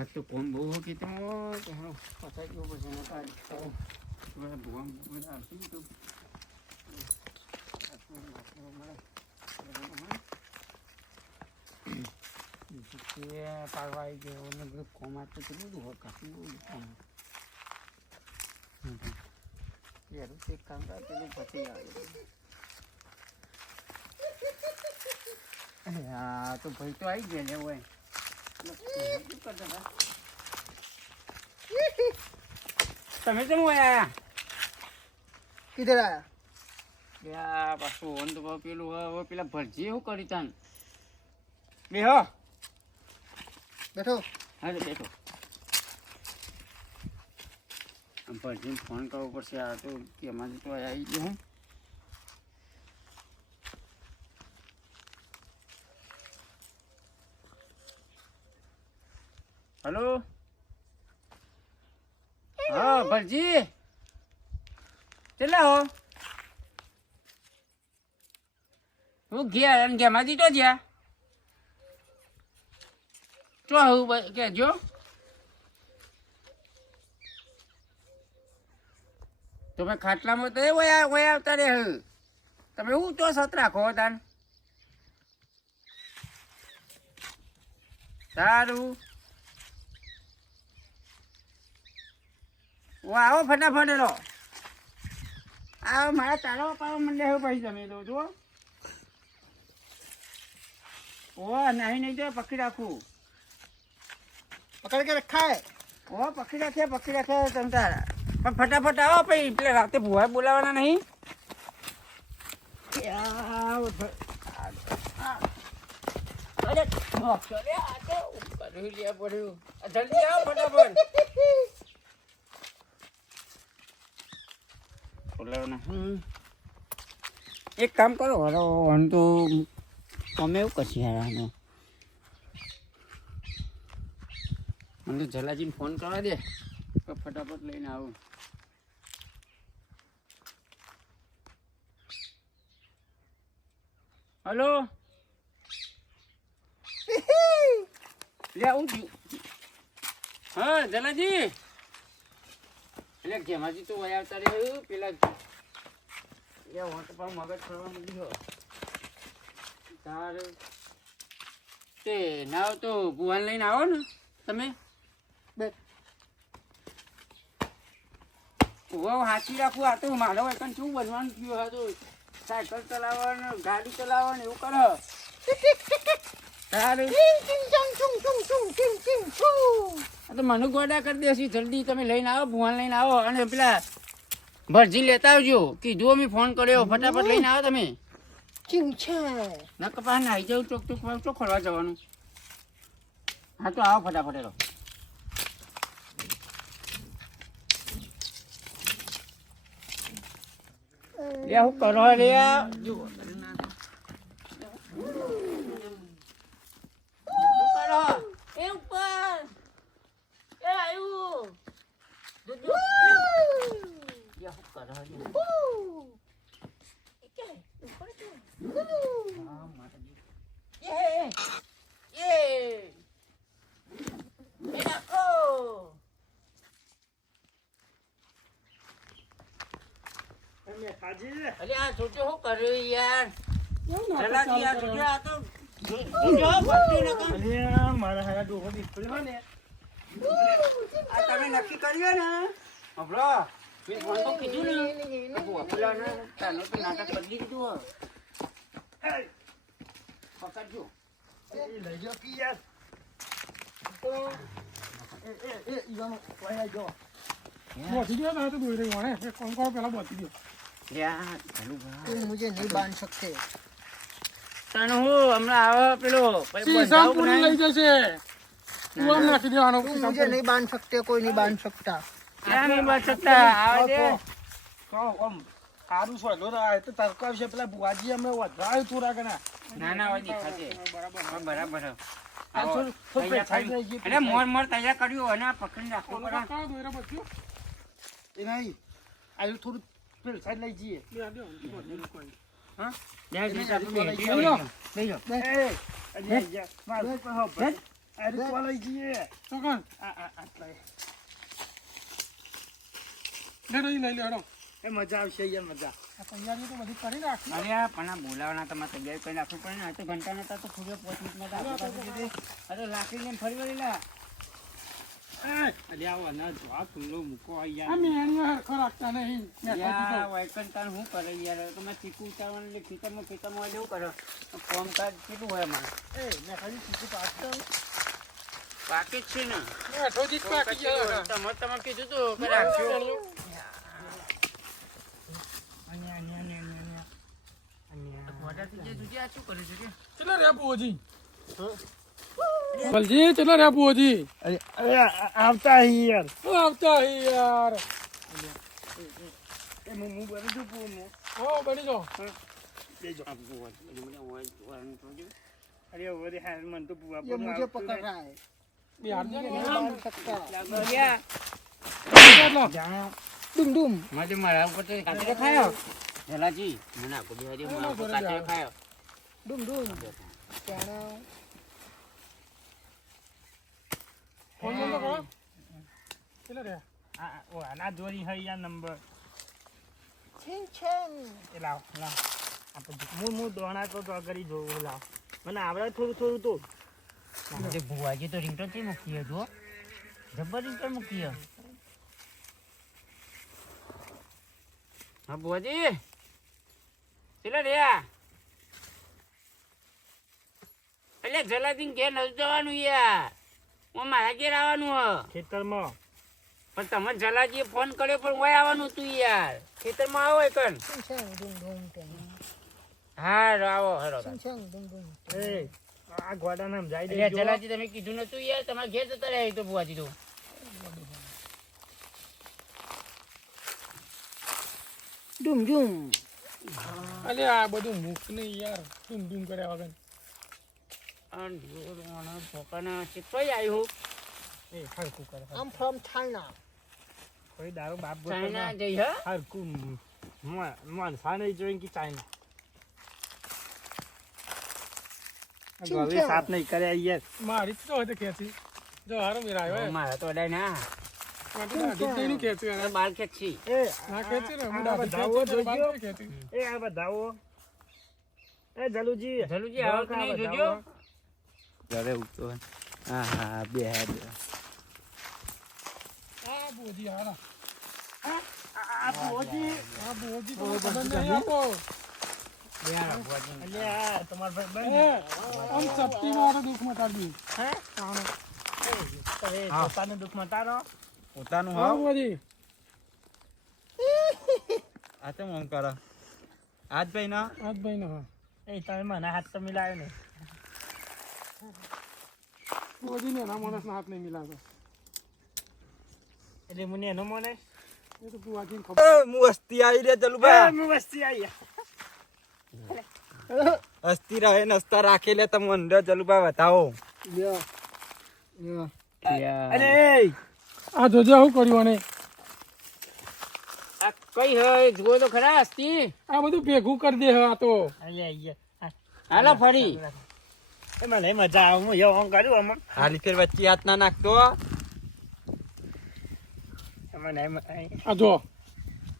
આ તો કોમ બહુ કીધું કે હા પતા ગયો પછી નતા ભગવાન બધા આવશે ને તો પાડવા આવી ગયો ને બધું કોમ આપતું તો બધું હોય કાપી યાર એક કામ કર પેલું પછી આવે હા તો ભાઈ તો આવી ગયા ને હોય તમે કેમ આયા किधर आया યા પાછું ઓન તો પેલું હવે પેલા ભરજી એવું કરી તાન બેહો बैठो હા બેઠો ભરજીને ફોન કરવો પડશે આ તો એમાં તો આવી ગયો હું हेलो हाँ भरजी चला हो वो गया गया माजी तो गया तो हो क्या जो तो मैं खाटला में तो वो આવતા રે તમે હું તો સત રાખો તાન સારું આવો ફટાફટ લો આવો મારા ચાલો પાડવા મને એવું પછી જમી દઉં છું ઓ નહીં તો પકડી રાખું पकड़ के रखा है ઓ પકડી રાખે તમે તારા પણ ફટાફટ આવો પછી પેલા રાતે ભુવા બોલાવાના નહીં અરે જલ્દી આવો ફટાફટ એક કામ કરો હરો હું તો તમે એવું કરશે યાર મને તો જલાજીને ફોન કરવા દે તો ફટાફટ લઈને આવું હલો લે આવું છું હા જલાજી એટલે ઘેમાજી તો વયા આવતા રહ્યું પેલા મગજ ફરવા માંડ્યો તાર તે ના તો ભુવાન લઈને આવો ને તમે ભુવા હાચી રાખું આ તો મારો એકન શું બનવાનું થયું હા તો સાયકલ ચલાવવાનું ગાડી ચલાવવાનું એવું કરો તારું તો મને ગોડા કરી દેસી જલ્દી તમે લઈને આવો ભુવાન લઈને આવો અને પેલા ભરજી લેતા આવજો કીધું મેં ફોન કર્યો ફટાફટ લઈને આવો તમે ના કપા નાઈ જાઉં ચોક ચોક ખોલવા જવાનું હા તો આવો ફટાફટ એલો શું કરો રે જુઓ એ ઉપર એ આવ્યું मारा हारा डोहो बिल्कुल ने તમે નક્કી કર્યો ને હબળો મેં ફોન તો કીધું ને પેલા ને તાનો તો નાટક બદલી દીધું પકડજો લઈ ગયો કી યાર એ ઈવાનો વાયા જો બોતી ગયો ના તો દોઈ રહ્યો ને કોણ કોણ પેલા બોતી ગયો યાર ચાલુ तुम मुझे नहीं बांध सकते તને હું હમણાં આવો પેલો शीशम पूरी लई जैसे तू हम नाखी देવાનો तुम मुझे नहीं बांध सकते कोई नहीं बांध सकता क्या नहीं बांध सकता आवे दे તો આમ કારું સોડો રાય તો તરકા વિશે પેલા બુવાજી અમે વધારે થોડા ગણા ના ના હોય દેખાશે બરાબર આ થોડું સાઈડ લઈ ગઈ અરે મોર તૈયાર કર્યું અને પકડી રાખો કા દોયરા બચ્યો એ નહીં આયુ થોડું પેલ સાઈડ લઈ જઈએ હા લે જી સાહેબ લઈ જા માર પર હો અરે કોલ લઈ જઈએ તો કોણ આટલા લઈ લે હેડો એ મજા આવશે યાર મજા આ તૈયારી તો બધી કરી નાખી અરે આ પણ આ બોલાવવાના તમારે તૈયારી કરી નાખવું પડે ને આ તો ઘંટા નતા તો થોડો 5 મિનિટમાં અરે લાકડી લઈને ફરી વળેલા અરે આવો ના જો આ ખુલ્લો મૂકો યાર આ મેણીઓ હરખો રાખતા નહીં યાર વૈકંતાન હું કરે યાર તમે ચીકુ ઉતારવાનું એટલે ખેતરમાં જેવું કરો ફોન કાર્ડ કેટલું હોય મારે એ મેં ખાલી ચીકુ પાડતો પાકી જ છે ને ઠોજી પાકી ગયો તમે કીધું તો કે રાખજો ચલો રે બુજી બલજી ચલો રે બુજી અરે આવતા હી યાર એ હું બની જો પૂનો હો બની જો બેજો अरे वो दे है मन तो बुआ ये मुझे पकड़ रहा है बिहार में मार सकता है जाओ डुम डुम मजे मारा ऊपर से काटे खायो जलाजी મને આપો બે હરી મારા ઉપર કાटे ખાયો डुम डुम जाना फोन नंबर को चलो रे ओ आना जोरी है या नंबर छिन छिन ए लाओ लाओ आप मु दोना तो करी जो लाओ મને આવડે થોડું તો જે બુવાજી તો રિંગટોન થી મૂકી જો જબર રિંગટોન મૂકી હા બુવાજી ચલો રે એટલે જલાદીન ઘેર ન જવાનું યાર હું મારા ઘેર આવવાનું હ ખેતરમાં પણ તમે જલાજીએ ફોન કર્યો પણ ઓય આવવાનું તું યાર ખેતરમાં આવો એકન હા આવો હેરો એ આ ગોડા નામ જાય દે જલાજી તમે કીધું નતું યાર તમારા ઘેર જતા રહ્યા તો બુવાજી તો ડુમ ડુમ અલે આ બધું મુક નહીં યાર ડુમ ડુમ કર્યા વગર અને ફોકાના ચિપઈ આવ્યો એ હરકુ કરે આમ ફ્રોમ ચાઇના કોઈ દારૂ બાપ ચાઇના જઈ હા હરકુ મન સાને જોઈન કે ચાઇના ગવે સાફ નહીં કરે યાર મારી તો હોય તો ખેંચી જો હારો મેરા આવ્યો મારા તો અડાય ના દીકરી ની ખેંચી અરે બાલ ખેંચી એ ના ખેંચી ને હું દાવો જોજો એ આ બધાઓ એ જલુજી આવો કે નહીં જોજો ઘરે ઉગતો હા હા બે હેડ આ બોજી હાલા આ બોજી તો ખબર નહીં આપો અલ્યા તમાર ભાઈ આમ ચપટી મારો દુખ મટાડી હે કાણો એ પોતાનું દુખ મટાડો પોતાનું હા હા બોજી આ તો મમ કરો આજ ભાઈ ના આજ ભાઈ ના એ તમે મને હાથ તો મિલાયો ને બોજી ને ના માણસ હાથ નહીં મિલાતો એટલે મને એનો મને એ તો બુવાજીને ખબર મસ્તી આવી રે ચલું ભાઈ હું વસ્તી આવી અસ્તી રહે નસ્તા રાખી લે તમે અંદર ચલું ભાઈ બતાવો અરે આ જોજો શું કર્યું અને આ કઈ હે જુઓ તો ખરા હસ્તી આ બધું ભેગું કરી દે આ તો હાલો ફરી મને મજા આવે હું એવું કર્યું આમાં હાલી ફેર વચ્ચે હાથ ના નાખતો આ જો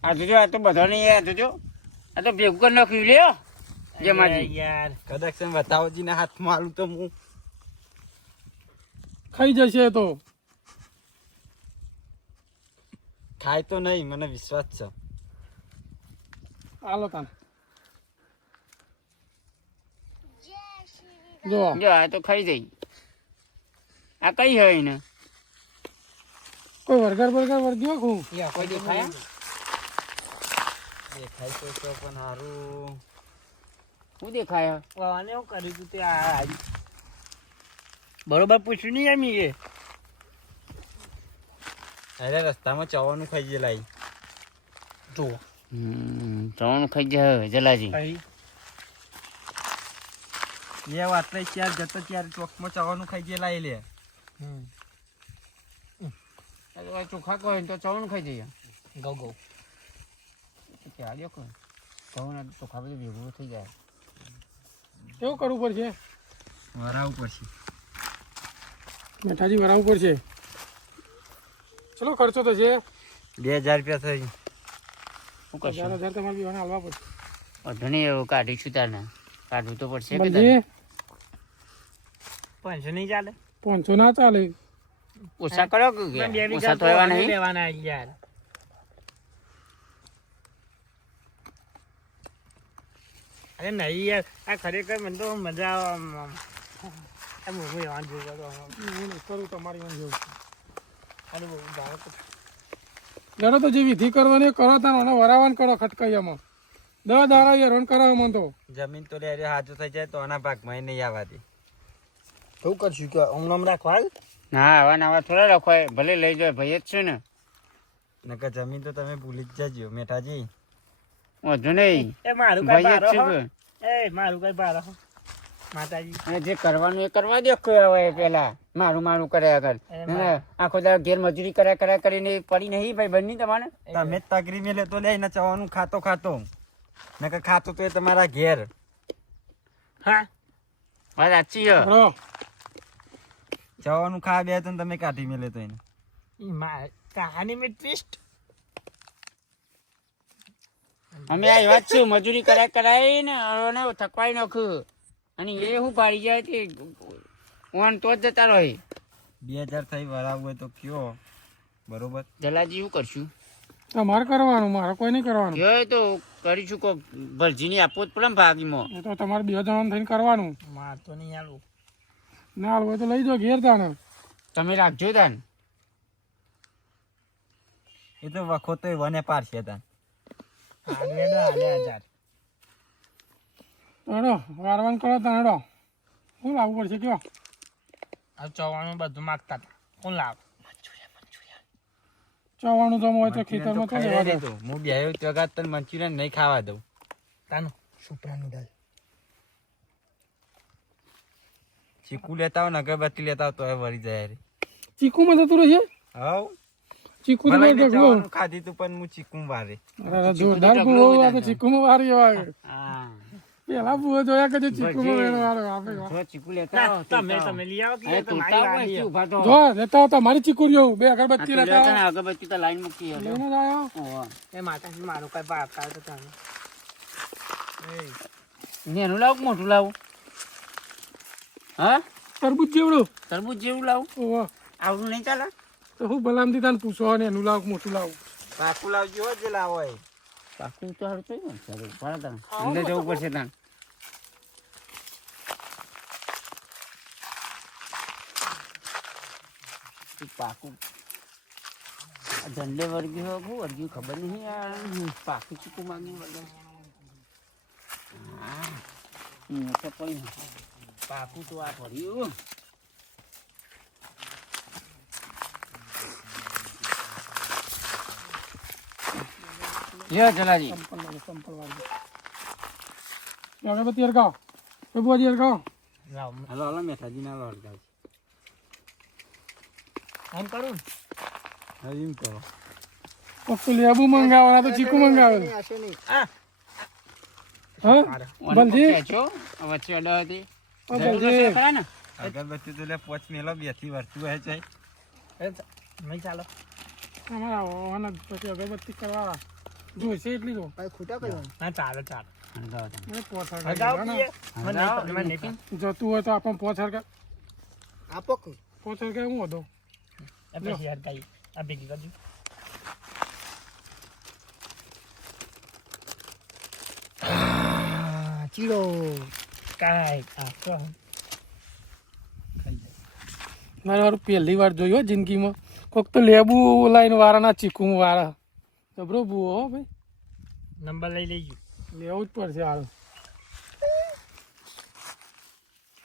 આ જોજો આ તો બધા નહીં યાર જોજો આ તો ભેગું કરી નાખ્યું લ્યો જમાજી યાર કદાચ એમ બતાવજી ના હાથમાં આલું તો હું ખાઈ જશે તો ખાય તો નહીં મને વિશ્વાસ છે હાલો તાન જો જો આ તો ખાઈ જઈ આ કઈ હે એને કોઈ વર્ગર વર્ગ્યો હું કોઈ દેખાય દેખાય તો છે પણ હારું શું દેખાય આને હું કરી તું તે આ બરોબર પૂછ્યું નહીં એમ એ અરે રસ્તામાં ચવાનું ખાઈ ગયેલા જો જવાનું ખાઈ જાય જલાજી એ વાત નહીં ચાર જતો ત્યારે ચોકમાં ચવાનું ખાઈ ગયેલા લે ચોખા કહો તો ચવાનું ખાઈ જઈએ ગૌ ગૌ ત્યાં દો કહો ચવાનું ચોખા બધું ભેગું થઈ જાય કેવું કરવું પડશે વરાવું પડશે મેઠાજી વરાવું પડશે. ચલો ખર્ચો તો છે 2000 રૂપિયા થઈ. શું કરશું 1000 તમારે બીવાને હાલવા પડશે. અઢણી એવું કાઢીશું તારને કાઢવું તો પડશે કે બલજી તારે? 500 નહીં ચાલે 500 ના ચાલે. ઓછા કરો કે પણ 2 ઓછા વીઘા તો એવા તો નહીં લેવાના યાર. અરે નહીં યાર આ ખરેખર મને તો મજા આવે આમ. આ મૂવી વાંચ જોઈ તો હું નહીં કરું તમારી વાંધો જેવું. અરે બહુ ભાવે તો. લડો તો જે વિધિ કરવાની કરો તાર અને વરાવાન કરો ખટકાઈયામાં 10 દાડા હેરાન કરાવે મને તો. જમીન તો લે હાજુ થઈ જાય તો આના ભાગમાં નહીં આવવા દે. શું કરશું કે આમ રાખવા ના આવા નવા થોડા રખવાય ભલે લઈ જાય ભાઈ જ છે ને નકર જમીન તો તમે ભૂલી જ જજો મેઠાજી. વાંધો નહીં એ મારું કઈ ભાઈ જ બારો છે હો. કે. એ મારું કઈ બારો હો. માતાજી અને જે કરવાનું એ કરવા દે કોઈ હવે પેલા મારું કર્યા આગળ આખો દાડો ઘેર મજૂરી કર્યા કરીને પડી નહીં ભાઈ બની તમારે તમે જ તકરી મેલે તો લે ને ચવાનું ખાતો નકર ખાતો તો એ તમારા ઘેર. હા વાત સાચી છે બરો ચવાનું ખા બે તો તમે કાઢી મેલે તો એને. ઈ કહાની મેં ટ્વિસ્ટ અમે આ વાત છું મજૂરી કરાય ને અને થકવાઈ નાખ્યું અને એ શું પાડી જાય તે ઓન તો જ જતા રહે 2000 થઈ વરાવું હોય તો કયો બરોબર. જલાજી શું કરશું તમારે કરવાનું મારે કોઈ નહીં કરવાનું. કયો તો કરીશું કોક ભરજીની આપવો જ પડે ને ભાગીમાં એ તો તમારે 2 જણાનું થઈને કરવાનું. માર તો નહીં આલું ના હાલ હોય તો લઈ જાઓ ઘેર તાને. તમે રાખજો તાન એ તો વખો તો વને પારશે તા. હાલે 1000 હેડો વારવાન કરો તાને હેડો. શું લાવવું પડશે કયો? આ ચોવાનું બધું માગતા હતા કોણ લાવ ચવાનું જમવું હોય તો મંચુરિયન ખેતરમાં તો ખાઈ લેવા લે દે. તું. હું બેહ્યો તો વખત તને મંચુરિયન નહીં ખાવા દઉં. તાનું સુપરાની દાલ ચીકુ લેતા આવો ને અગરબત્તી લેતા આવો તો એ વળી જાય રે. ચીકુમાં જતું રહેશે. હવ ચીકુ તો ભલે મારે એને ઢગલો. ચવાનું ખાધી તું પણ હું ચીકુ વારે. અરે જોરદાર ભૂવો આ તો ચીકુમાં વારી આવે. હા પેલા ભૂવો જોયા કે જે ચીકુમાં ભજી. વેણો વાળો આપે. જો ચીકુ લેતા આવો, તમે તોતા. તમે લઈ આવો કે અરે તો મારી તોતા હોય વાડી શું ઉભા તો. જો લેતા આવતા મારી ચીકુ રહ્યો 2 અગરબત્તી આ તો લેતા લેતા ને આવો. અગરબત્તી તો લાઈન મૂકી હલો. લઈને જ આવ્યો. ઓહો. એ માતાજી મારું કઈ બાપતા તો તમે નેનું લાવું કે મોટું લાવું હા તરબૂચ જેવડું. તરબૂચ જેવું લાવું ઓહો આવડું નહીં ચાલે તો હું ભલામથી તને પૂછો ને એનું લાવ મોટું લાવું. પાકું લાવજો હો જે લાવો એ. પાકું તો હારું થયું ને સારું ભાડા તાણ અંદર જવું પડશે તાણ પાકું ધંધે વર્ગી હોય શું વર્ગ્યું ખબર નહીં યાર પાકું ચીકું માંગ્યું વગર તો પડી પાકું તો આ ભર્યું યો ચલાજી સંપલ વાળી. અગરબત્તી હરગાવ. પ્રભુજી હરગાવ. લાવ હાલો હાલો મેઠાજી ના લડતા એમ કરું હવે એમ કરો. કોક તો લેબુ મંગાવવાના તો ચીકુ મંગાવે. આ હા બલજી વચ્ચે અડો હતી ઓ બલજી ને અગરબત્તી તો લે પોચ મેલો 2 થી વર્તું હોય છે. નહીં ચાલો અમારા વાહન પછી અગરબત્તી કરવા જોઈશે એટલી તો. ના ચાલો ચાલો મને પોછડ હજાવ લાગે પીએ ને. મને નહીં જતું હોય તો આપણને પોછડ કે આપો પોછડ કે હું હતો. એ પછી યાર કઈ આ ભેગી કરજો ચીડો કાંઈ આ તો મારે વારું પહેલી વાર જોયું હો જિંદગીમાં કોક તો લેબુ લાઈન વાળાના ચીકુ વાળા જબરો બુઓ હો ભાઈ. નંબર લઈ લેજો લેવું જ પડશે હાલ.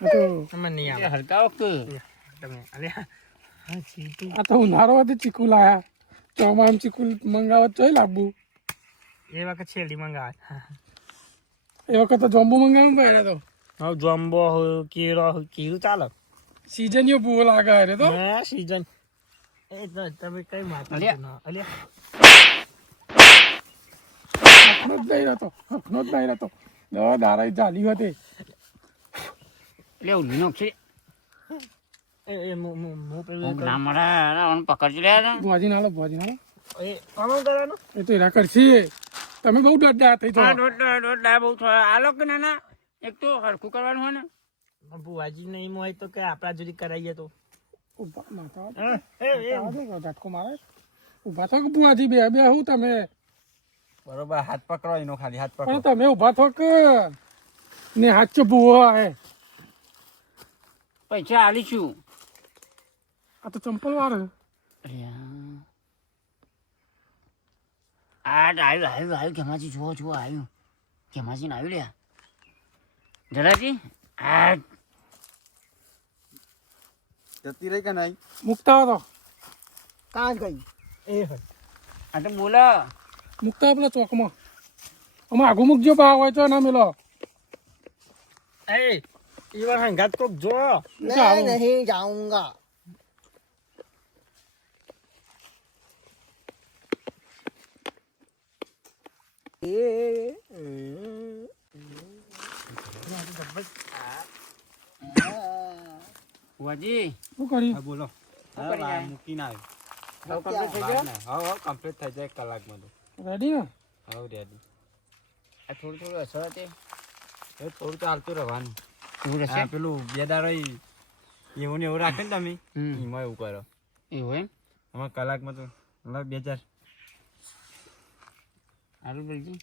આ તો તમે નહીં આવે હરકાઓ કે તમે અલ્યા હા ચીટું આ તો ઉનાળો હતી ચીકુ લાયા ચોમામ ચીકુ મંગાવત જોઈ લાવવું. એ વખત શેરડી મંગાવે એ વખત તો જોંબુ મંગાવું ભાઈ તો હવે જોમ્બો કીરો કીરું ચાલો સીઝન યો બુઓ લાગે રે તો. હા સીઝન એ તો તમે કઈ માતા અલ્યા. અલ્યા હકનો જ નહીં રહેતો હકનો જ નહીં રહેતો. દારાઈ ચાલી હતી. એટલે ઉલ્લી નાખશે હું પેલું ઊંઘ ના મળે અરે આને પકડજો લે અરે. ભુવાજી ના લો ભુવાજી ના લો એ આમ કરવાનું એ તો એરા કરશી તમે બહુ ડરડા થઈ આ તો દોડડા બહુ થોડા આ લોકો ને ના એક તો હરખું કરવાનું હોય ને. બુવાજી નહીં હોય તો કે આપણા જોડી કરાવીએ તો ઉભા માથા એ ઝટકો મારે ઉભા થો કે ભુવાજી બે બે હું તમે બરોબર હાથ પકડો એનો ખાલી હાથ પણ પકડો તમે ઉભા થો કે ને હાથ ચો ભૂવો હે પૈસા આલીશું. આ તો ચંપલ વાળે આવ્યું કેમાજી જુઓ આવ્યું કેમાજી ને આવ્યું લ્યા જલાજી આ જતી રહી કે નહીં મુકતા હતો કાં ગઈ એ હોય આ તો બોલા મુકતા પેલા ચોકમાં અમે આગું મૂકજો ભાવ હોય તો ના મેલો એ ઈવન હંગાત કોક જો नहीं जाऊंगा બુઆજી શું કરી હા બોલો શું કરી જાય? મૂકીને હવે આવ્યો કમ્પ્લીટ થઈ ગયો. કમ્પ્લીટ થઈ જાય એક કલાકમાં તો રેડી ને હવે રેડી આ થોડું અસર હતી એ થોડું તો હાલતું રહેવાનું એવું રહેશે હા પેલું બે દાડો એવું ને એવું રાખે ને તમે હમ. એમાં એવું કરો એવું એમ અમારે કલાકમાં તો મતલબ 2000 સારું બોલજી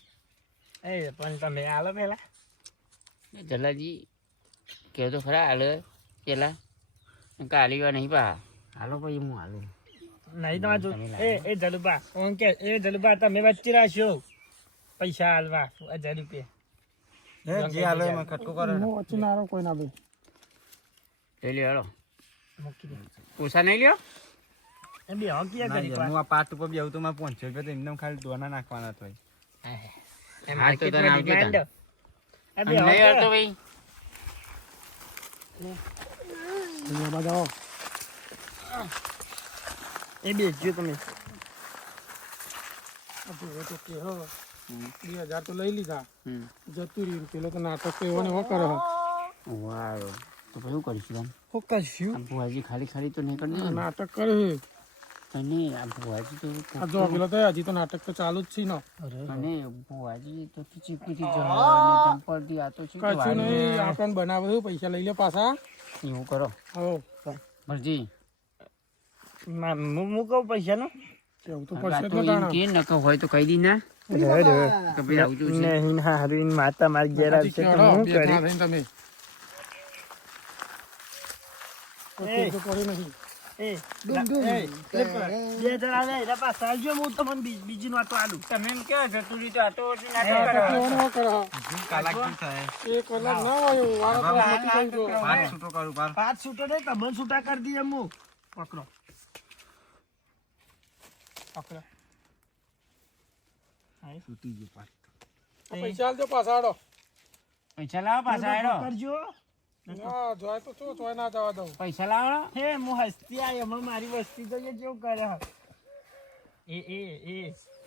એ પણ તમે આલો પેલા જલાજી કહો તો ખરા હાલ પેલા કાલી વાર નહીં પા હાલો પછી હું હાલું નહીં તમારે એ જલુબા ઓમ કે એ જલુબા તમે વચ્ચે રાખશો પૈસા હાલવા 1000 રૂપિયા જે હાલો એમાં ખટકો કરો ને. હું વચ્ચે ના રહું કોઈ ના ભાઈ લઈ લ્યો હાલો મૂકી દે ઓછા નહીં લ્યો એ બે હા ક્યાં ના કરી યાર, હું આ પાટ ઉપર બેહું તો મારે 500 રૂપિયા તો એમને ખાલી દોના નાખવાના તો હા તો તને આવજો તને. એ બે નહીં હા આવતો ભાઈ અહીંયા બાજુ આવો એ બેસજો તમે આ ભૂવો તો કે હો 2000 તો લઈ લીધા હમ જતું રહ્યું પેલો તો નાટક તો એવો ને એવો કરે હો. વાવ તો પછી શું કરીશું આમ હું કરશું આ ભુવાજી ખાલી તો નહીં કરી દે ને. નાટક કરે છે. અને આ ભુવાજી તો આ જો પેલો તો હજી તો નાટક તો ચાલુ જ છે ને અને ભુવાજી તો ચીપીથી જવાની ચંપલથી આ તો શું કશું કહેવાનું? નહીં આપણને બનાવે પૈસા લઈ લે પાછા એવું કરો હો ભરજી હું કહું પૈસા નો કેવું તો આ પડશે તો જ ને એમ તાણા. કે નકર હોય તો કહી દી ના કે ભાઈ આવજો છે નહીં હારું માતા મારી ઘેર હજી આવશે તો કેવડો હું બે કરી ના થઈને તમે કોઈ તો પડી નહીં બીજી વાત આલુ તમે એમ કે જતું રહ્યું તો આ તો શું નાટક નાટક કરો? એવો ને એવો કરે હો. કલાક શું થાય 1 કલાક ના હોય એવું. વારો તો મટી જાય જો. પાટ છૂટો કરું પાર 5 છૂટો નહીં તમે છૂટા કરી દઈએ હું પકડો પકડો છૂટી ગયો પાટ આ પૈસા આલજો પાછા આડો પૈસા લાવો પાછા આયો કરજો ના જોય તો શું જોય ના જવા દઉં પૈસા લાવો હે હું હસ્તી આવી હમણાં મારી વસ્તી જોઈએ કેવું કરે એ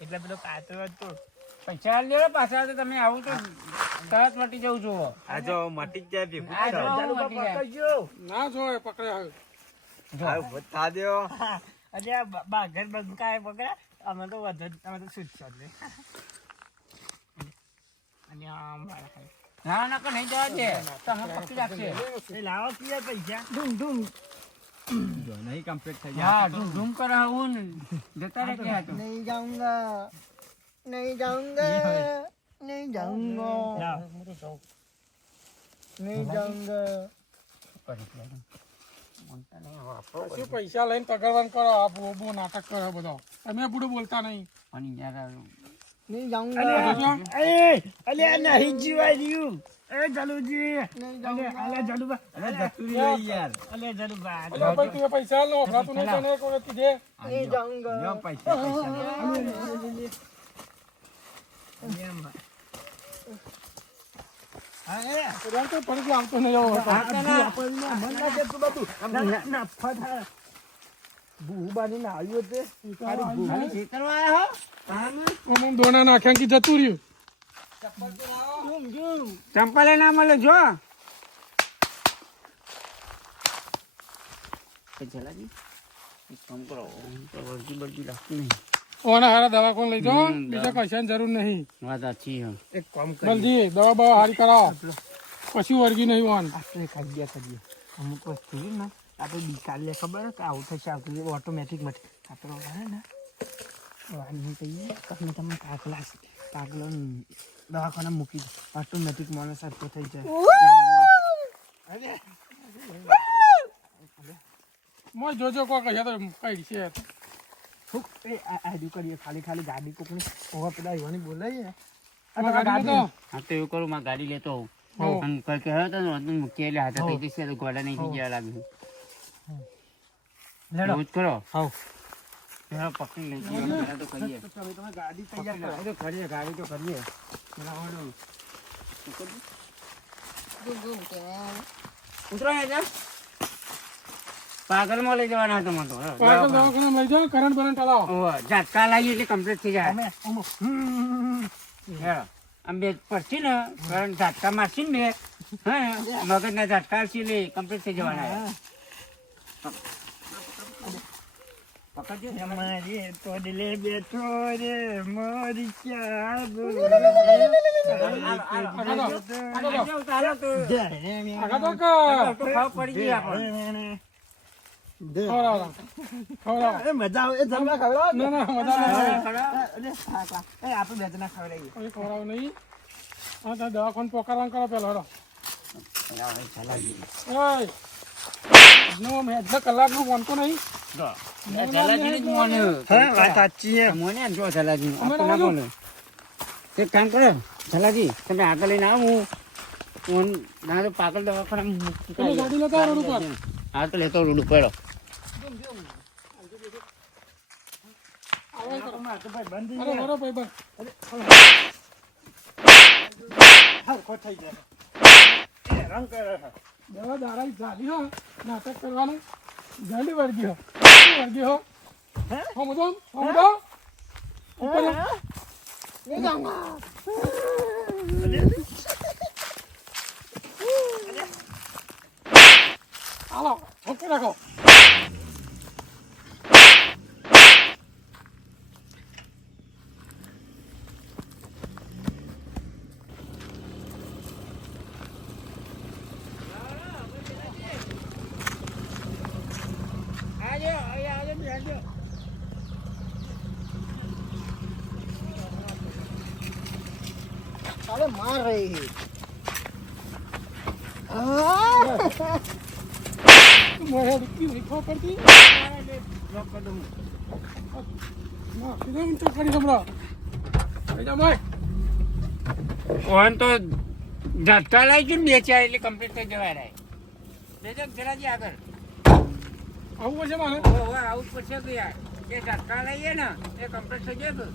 એટલે પેલો કાચો હતો પૈસા લ્યો પાછા તો તમે આવું તો તરત મટી જવું જુઓ આ જો મટી જ જાય ભેગું આ જો ચાલુ મટી જાય. પકડજો ના જોય પકડે હવે આ ઉભો થા દ્યો અરે આ બાઘર બંકાય પકડા અમે તો શુદ્ધ છો અને આ મારા ખાય ના ના નહીં જવા દે તમે પકડી રાખશે એ લાવો પીએ પૈસા જો નહીં કમ્પ્લીટ થઈ હા ધૂમ કરે હું જતા રહે ક્યાં તો नहीं जाऊंगा नहीं जाऊंगा नहीं जाऊंगा લાવ नहीं जाऊंगा શું પૈસા લઈને પકડવાનું કરો આ બહુ નાટક કરે બધો તમે બુડો બોલતા નહીં પણ યાર नहीं जाऊंगा અલે નહીં જીવાય રહ્યું એ જલુજી અલે જલુબા જતું રહ્યું યાર અલે જલુબા અલ્યા ભાઈ તું એ પૈસા લો હફરાતું નહીં તને કોઈ કીધે नहीं जाऊंगा લ્યો પૈસા રેમ તો ફરીથી આવતો નહીં એવો હતો. ખાલી ખેતરમાં આયા હો આમ આમ દોણા નાખ્યા કે જતું રહ્યું ચંપલે ના મળે જો તો જલાજી એક કામ કરો તો વર્જી બરજી લાગતું નહીં ઓના હારા દવા કોણ લઈ જાઓ હમ, બીજા કશાની જરૂર નહીં વાત સાચી હે એક કામ કરીએ જલ્દી દવા બવા હારી કરાવો કશું વર્ગી નહીં ઓન આપણે કાઢ્યા કરીએ અમુક વસ્તુ છે ને આપણે બીકાલે ખબર કે આવું થશે આવતું ઓટોમેટિક માટે આપણે વાળે ને વાળને કહીએ તમે તમે કાગલો દવાખાના મૂકી દો ઓટોમેટિક માણસ સરખો થઈ જાય મોય જોજો કો કહીએ તો કઈ છે ફૂક એ આડું કરીએ ખાલી ગાડી કોકની ઓવા પેલા યુવાની બોલાવીએ આમાં ગાડી લેતો હા તો એવું કરું માં ગાડી લેતો હોવ. આવું અને કોઈ કહેવાય તો નોંધનું મૂકી એટલે હાથે થઈ જશે તો ગોડા નહીં થઈ ગયા લાગે લેડો એવું જ કરો હાવ પેલા પકડી લઈ જઈએ પેલા તો કરીએ તમે ગાડી તૈયાર કરો તો કરીએ ગાડી તો કરીએ ઉતરો ને પાગલમાં લઈ જવાના હતો મને તો પાગલ દવાખાને લઈ જાઓ કરંટ બરંટ હલાવો ઓહો, ઝટકા લાગી એટલે કમ્પ્લીટ થઈ જાય અમે ઓમો હેલો. આમ બે પડશે ને કરંટ ઝટકા મારશે ને બે હા મગજના ઝટકા આવશે એટલે કમ્પ્લીટ થઈ જવાના પકડજો અમારી તો દિલે બેઠો રે મોરી ક્યાં આગળ તો ખાવ પડી ગઈ આપણને ખવડાવો ખવડાવો મજા આવે એ જમવા ખવડાવો ના ના મજા નહીં અરે સાકા એ આપણે બે જણા ખવડાવીએ કોઈ ખવડાવો નહીં હા તો દવાખાને પોકારવાનું કરો પેલો હડો ઓય નો મેં અડધા કલાકનું ફોન તો નહીં જલાજીને જ મોને હા વાત સાચી છે મોને એમ જો જલાજી અમે આપણે ના આવજો. બોલે એક કામ કરો જલાજી તમે આગળ લઈને આવો હું ના તો પાગલ દવાખાના પેલી ગાડી લેતા આવો રોડ ઉપર હા તો લેતો રોડ ઉપર બંધ અરે બરો ભાઈ બસ હરખો થઈ જાય એ રંગ કરે છે દવા દાડા ચાલી હો નાટક કરવાનું જલ્દી વર્ગી હો વર્ગી હો હમ તો ઉપર હાલો ઓકે રાખો अरे मार रही है મોહે રુકી નહીં ખો પડતી ના સીધો ઊંચો કરી સંભળાવ લઈ જા ભાઈ ફોન તો ઝટકા લાગી ગયું ને બે ચાર એટલે કમ્પ્લીટ થઈ જવાય રે લેજો જલાજી આગળ આવું પડશે મારે ઓહો આવું પડશે કે યાર એ ઝટકા લઈએ ને એ કમ્પ્લીટ થઈ જાય કે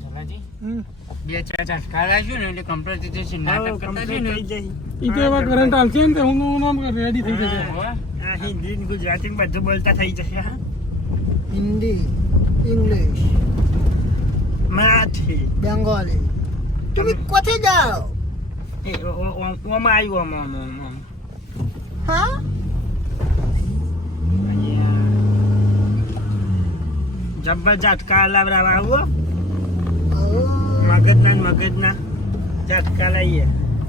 જલાજી બે ચાર ઝટકા લાગ્યું ને એટલે કમ્પ્લીટ થઈ જશે નાટક કરતા છે ને થઈ જાય ઈ તો એવા કરંટ હાલશે ને તે હું નામ રેડી થઈ જશે ઓહો. આ હિન્દી ગુજરાતી બધું બોલતા થઈ જશે હા हिंदी इंग्लिश મરાઠી बंगाली तुम कोथे जाओ એ ઓમાં આવ્યું ઓમાં हाँ જબ્બર ઝટકા લાવરાવા આવો ओ, મગજના ઝટકા લઈએ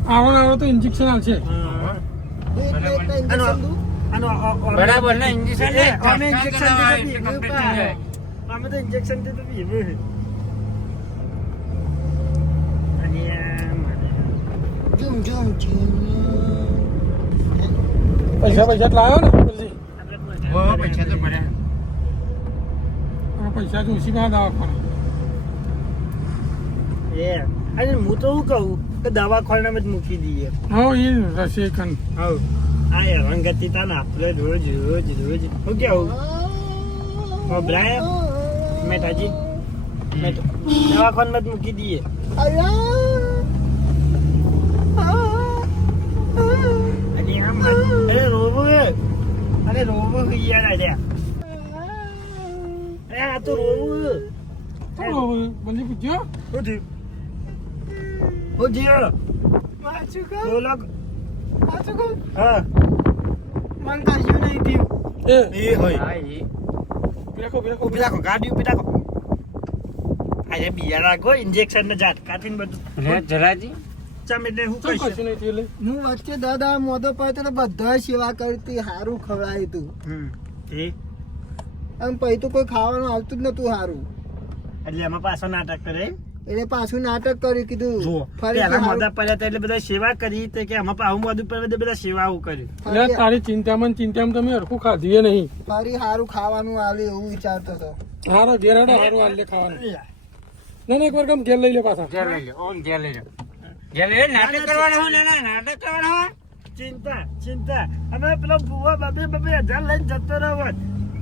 આવો તો ઇન્જેક્શન હાલશે एक इंजेक्शन दूं બરાબર ને ઇન્જેક્શન લે અમે ઝટકા injection કરાવાય દીધું, એટલે complete થઈ જાય. અમે તો ઇન્જેક્શન દીધું પીવું અને झूम झूम झूम પૈસા લાવ્યો ને પછી ઓહો, પૈસા તો ભર્યા આ પૈસા તો ઉસી માં દવાખાને એ અને હું તો શું કહું કે દવાખાનામાં જ મૂકી દઈએ હો એ રસી કન હવ આ હેરાનગતિ તાને આપણે રોજ હું કેવું બ્રાય મેટાજી દવાખાનામાં જ મૂકી દઈએ અરે રોવું અરે રોવું યાર અરે આ તો રોવું બંધી પૂછ્યો શું થયું હું જીઓ બોલો હા મને કશું નહીં થયું. એ એ હોય હા એ ઉભી રાખો ગાડી ઉભી રાખો અરે બિયા રાખો ઇન્જેક્શન ને જાત કાઢીને બધું લે જલાજી ચમ એટલે હું શું કહીશ કશું નહીં થયું એટલે હું વચ્ચે દાદા મોદો પડતો તો બધા સેવા કરતી સારું ખવડાયું તું. એ આમ પછી તો કોઈ ખાવાનું આવતું જ નતું સારું એટલે એમાં પાછો નાટક કરે એટલે પાછું નાટક કર્યું કીધું જુઓ ફરીથી પેલા હારું- મોઢા પડ્યા હતા એટલે બધા સેવા કરી તો કે આમાં પાહું બધું પડે બધા સેવાઓ કરી એટલે તારી ચિંતામાં તમે હરખું ખાધીએ નહીં ફરી સારું ખાવાનું આલે એવું વિચારતો હતો. હારો ઘેર હાડો હારું હાલ લે ખાવાનું ના ના એક વાર ઘેર લઈ લે પાછા ઘેર લઈ લે ઓન ઘેર લઈ લે ઘેર લઈ લે નાટક કરવાના હોય ના નાટક કરવાના હોય ચિંતા હવે પેલો ભૂવા બબે હજાર લઈને જતો રહ્યો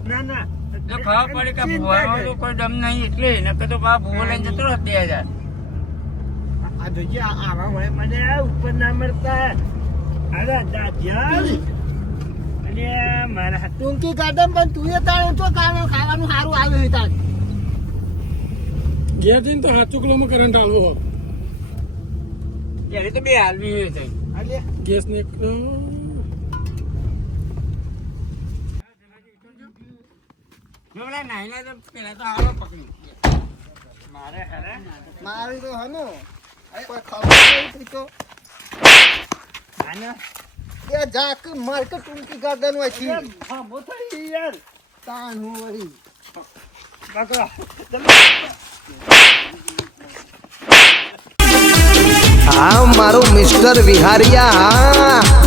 ના ના જો ખબર પડે કે ભૂવાનો તો કોઈ દમ નહીં એટલે નકર તો બા ભૂવો લઈને જતો રહો 2000 આ જોજે આવા હોય મને ઉપર ના મળતા અરે દાદિયાલ અને મારા ટૂંકી ગાડમ પણ તું એ તારે તો ખાવાનું સારું આવ્યું તાર ઘેર જઈને તો હાથ ચુકલોમાં કરંટ આવવો હોય ત્યારે તો બે હાલવી હોય થઈ અલે ગેસ ને જો પેલા નાઈલા તો પેલા તો હારો પકડી મારે ખરા મારું તો હનો કોઈ ખબર નહીં તો આના એ જાક માર કે ટૂંકી ગાર્ડન હોય છે હા બોથઈ યાર તાન હું વળી પકડો હા મારું મિસ્ટર વિહારિયા હા